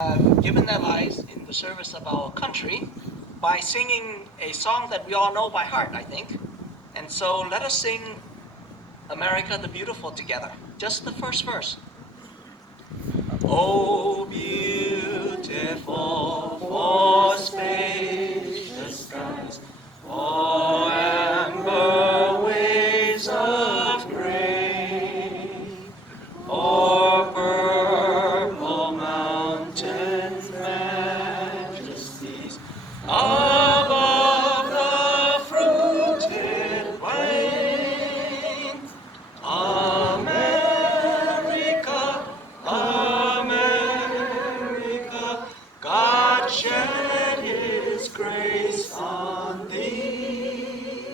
have given their lives in the service of our country by singing a song that we all know by heart, I think. And so let us sing America the Beautiful together. Just the first verse. Oh, beautiful for spacious skies, for amber waves of grain, for purple mountains' majesties, above the fruited plain. America, America, God shed His grace on thee,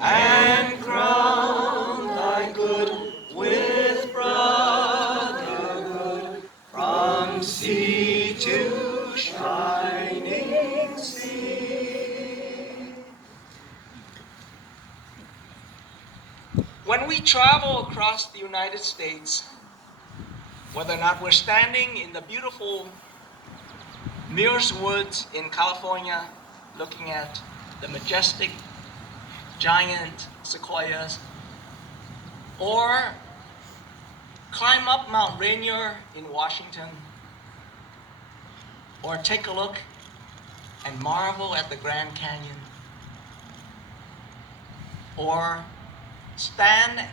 and crown thy good with brotherhood, from sea to shining sea. When we travel across the United States, whether or not we're standing in the beautiful Mears Woods in California, looking at the majestic giant sequoias, or climb up Mount Rainier in Washington, or take a look and marvel at the Grand Canyon, or stand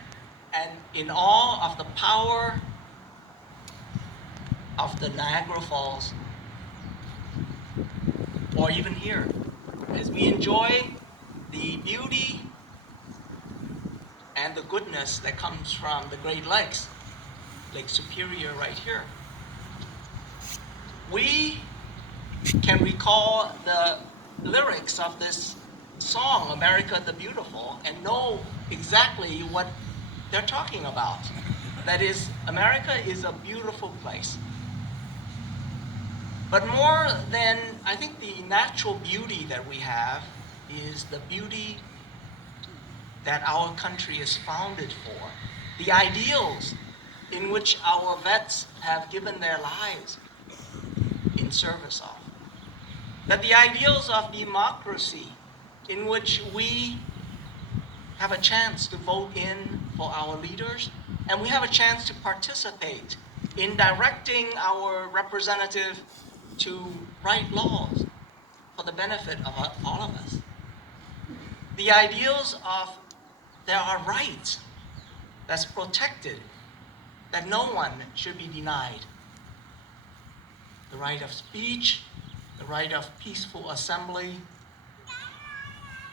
and in awe of the power of the Niagara Falls, or even here, as we enjoy the beauty and the goodness that comes from the Great Lakes, Lake Superior right here. We can recall the lyrics of this song, America the Beautiful, and know exactly what they're talking about. That is, America is a beautiful place. But more than, I think, the natural beauty that we have is the beauty that our country is founded for. The ideals in which our vets have given their lives in service of. That the ideals of democracy in which we have a chance to vote in for our leaders, and we have a chance to participate in directing our representative to write laws for the benefit of all of us. The ideals of there are rights that's protected, that no one should be denied. The right of speech, the right of peaceful assembly,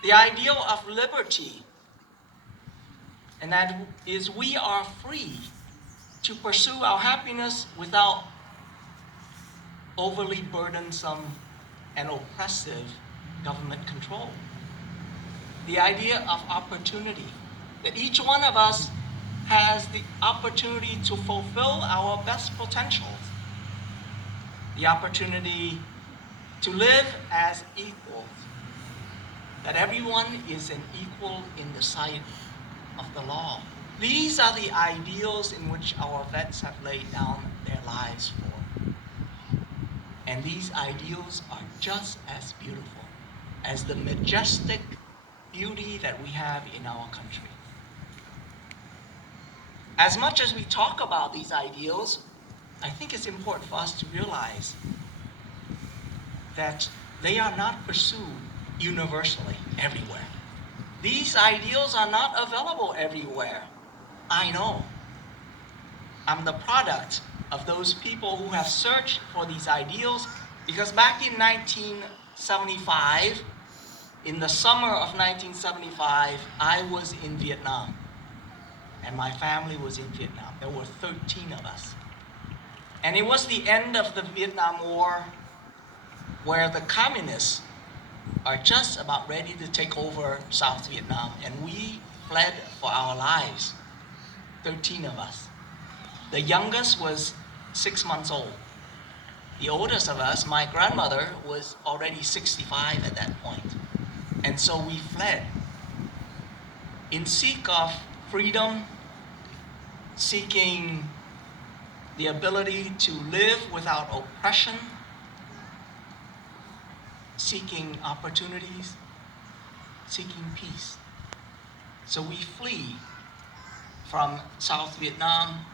the ideal of liberty, and that is we are free to pursue our happiness without overly burdensome and oppressive government control. The idea of opportunity, that each one of us has the opportunity to fulfill our best potentials, the opportunity to live as equals, that everyone is an equal in the sight of the law. These are the ideals in which our vets have laid down their lives for. And these ideals are just as beautiful as the majestic beauty that we have in our country. As much as we talk about these ideals, I think it's important for us to realize that they are not pursued universally everywhere. These ideals are not available everywhere. I know. I'm the product of those people who have searched for these ideals, because back in 1975, in the summer of 1975, I was in Vietnam, and my family was in Vietnam. There were 13 of us. And it was the end of the Vietnam War, where the communists are just about ready to take over South Vietnam, and we fled for our lives, 13 of us. The youngest was 6 months old. The oldest of us, my grandmother, was already 65 at that point. And so we fled in seek of freedom, seeking the ability to live without oppression, seeking opportunities, seeking peace. So we flee from South Vietnam,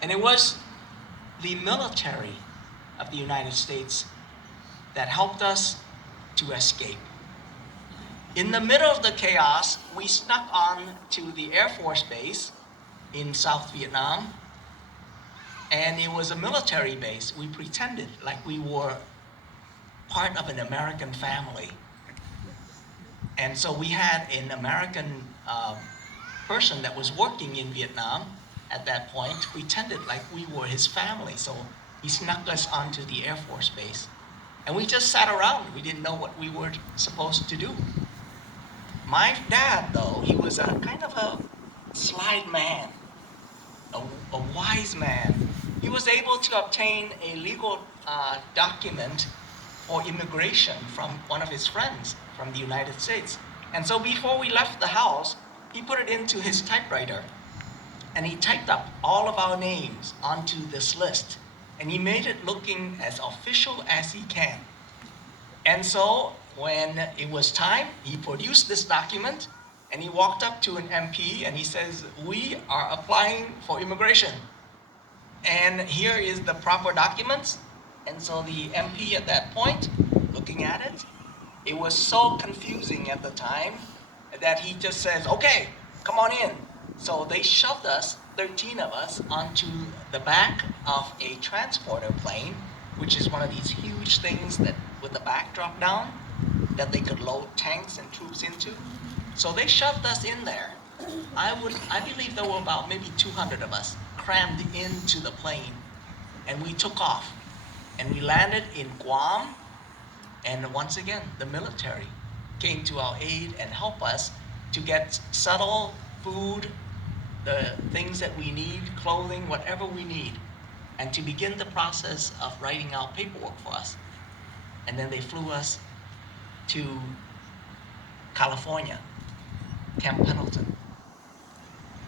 and it was the military of the United States that helped us to escape. In the middle of the chaos, we snuck on to the Air Force base in South Vietnam, and it was a military base. We pretended like we were part of an American family. And so we had an American person that was working in Vietnam at that point, pretended like we were his family. So he snuck us onto the Air Force base. And we just sat around. We didn't know what we were supposed to do. My dad, though, he was a kind of a sly man, a wise man. He was able to obtain a legal document for immigration from one of his friends from the United States. And so before we left the house, he put it into his typewriter and he typed up all of our names onto this list. And he made it looking as official as he can. And so when it was time, he produced this document and he walked up to an MP and he says, "We are applying for immigration. And here is the proper documents." And so the MP at that point, looking at it, it was so confusing at the time that he just says, "Okay, come on in." So they shoved us, 13 of us, onto the back of a transporter plane, which is one of these huge things that with the back drop down, that they could load tanks and troops into. So they shoved us in there. I believe there were about maybe 200 of us crammed into the plane, and we took off, and we landed in Guam, and once again, the military came to our aid and helped us to get settled, food, the things that we need, clothing, whatever we need, and to begin the process of writing out paperwork for us. And then they flew us to California, Camp Pendleton.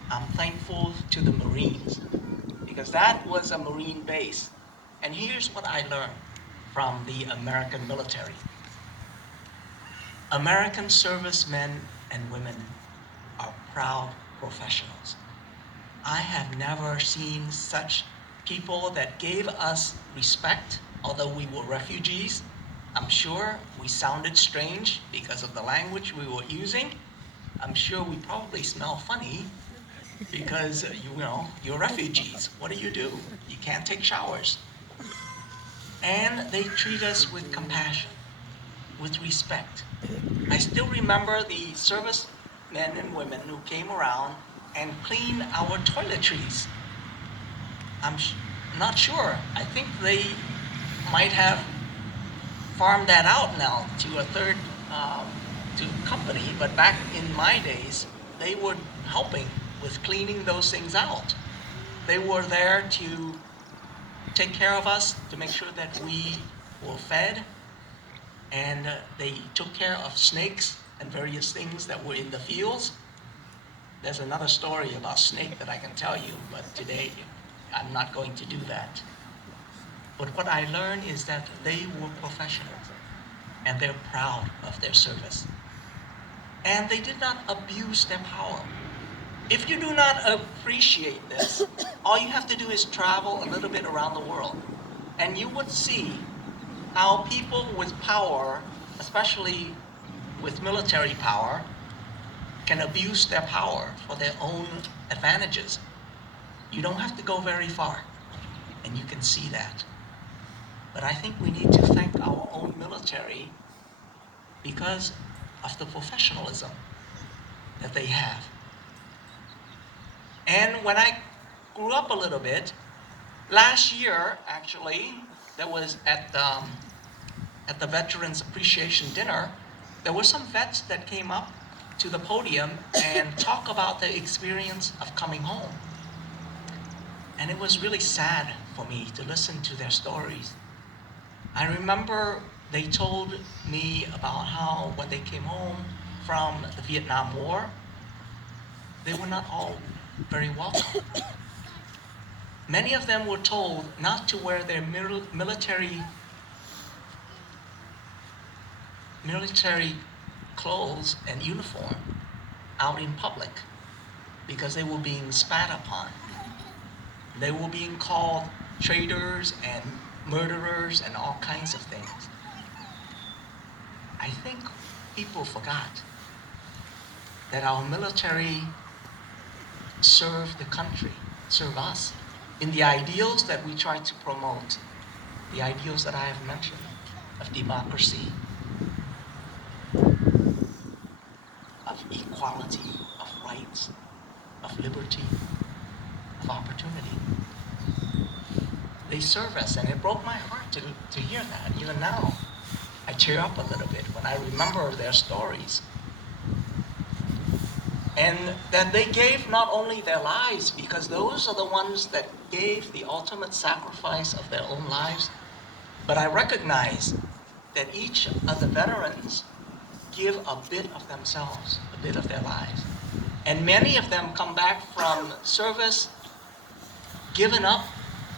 I'm thankful to the Marines because that was a Marine base. And here's what I learned from the American military. American servicemen and women are proud professionals. I have never seen such people that gave us respect, although we were refugees. I'm sure we sounded strange because of the language we were using. I'm sure we probably smell funny because, you're refugees. What do? You can't take showers. And they treat us with compassion, with respect. I still remember the servicemen and women who came around and cleaned our toiletries. I'm not sure. I think they might have farmed that out now to a third to company, but back in my days, they were helping with cleaning those things out. They were there to take care of us, to make sure that we were fed, and they took care of snakes and various things that were in the fields. There's another story about snake that I can tell you, but today I'm not going to do that. But what I learned is that they were professionals and they're proud of their service. And they did not abuse their power. If you do not appreciate this, all you have to do is travel a little bit around the world, and you would see how people with power, especially with military power, can abuse their power for their own advantages. You don't have to go very far, and you can see that. But I think we need to thank our own military because of the professionalism that they have. And when I grew up a little bit, last year, actually, there was at the Veterans Appreciation Dinner, there were some vets that came up to the podium and talk about their experience of coming home. And it was really sad for me to listen to their stories. I remember they told me about how when they came home from the Vietnam War, they were not all very welcome. Many of them were told not to wear their military clothes and uniform out in public because they were being spat upon. They were being called traitors and murderers and all kinds of things. I think people forgot that our military serve the country, serve us, in the ideals that we try to promote, the ideals that I have mentioned of democracy, of equality, of rights, of liberty, of opportunity. They serve us, and it broke my heart to hear that. Even now, I tear up a little bit when I remember their stories. And that they gave not only their lives, because those are the ones that gave the ultimate sacrifice of their own lives, but I recognize that each of the veterans give a bit of themselves, a bit of their lives. And many of them come back from service, given up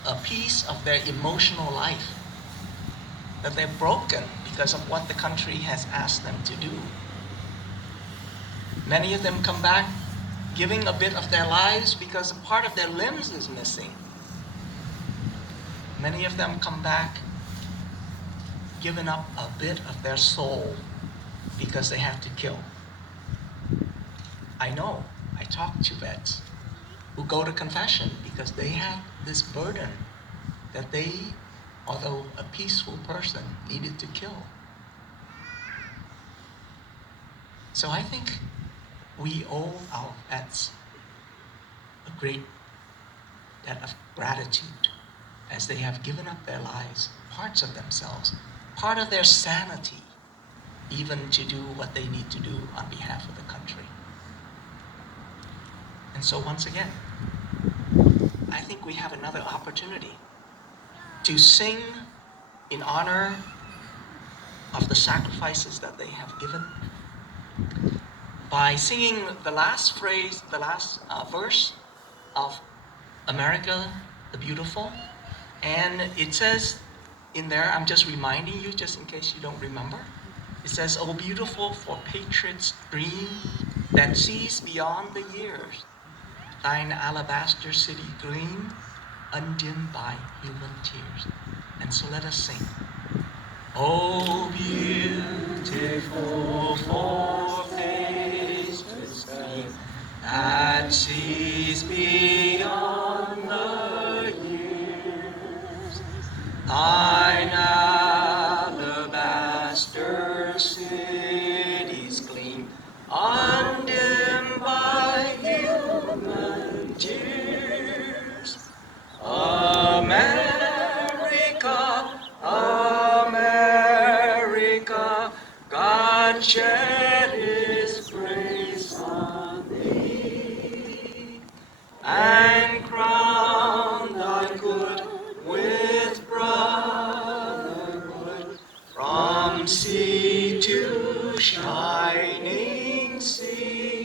a piece of their emotional life, that they're broken because of what the country has asked them to do. Many of them come back giving a bit of their lives because a part of their limbs is missing. Many of them come back giving up a bit of their soul because they have to kill. I know, I talk to vets who go to confession because they had this burden that they, although a peaceful person, needed to kill. So I think we owe our vets a great debt of gratitude as they have given up their lives, parts of themselves, part of their sanity, even to do what they need to do on behalf of the country. And so once again, I think we have another opportunity to sing in honor of the sacrifices that they have given by singing the last phrase, the last verse of America the Beautiful. And it says in there, I'm just reminding you just in case you don't remember, it says, "Oh, beautiful for patriots' dream that sees beyond the years, thine alabaster city gleam, undimmed by human tears." And so let us sing. Oh, beautiful for patriots' dream that sees beyond the years, thine alabaster cities gleam, undimmed by human tears. America, America, God shed his grace on thee, and crown thy good with brotherhood, from sea to shining sea.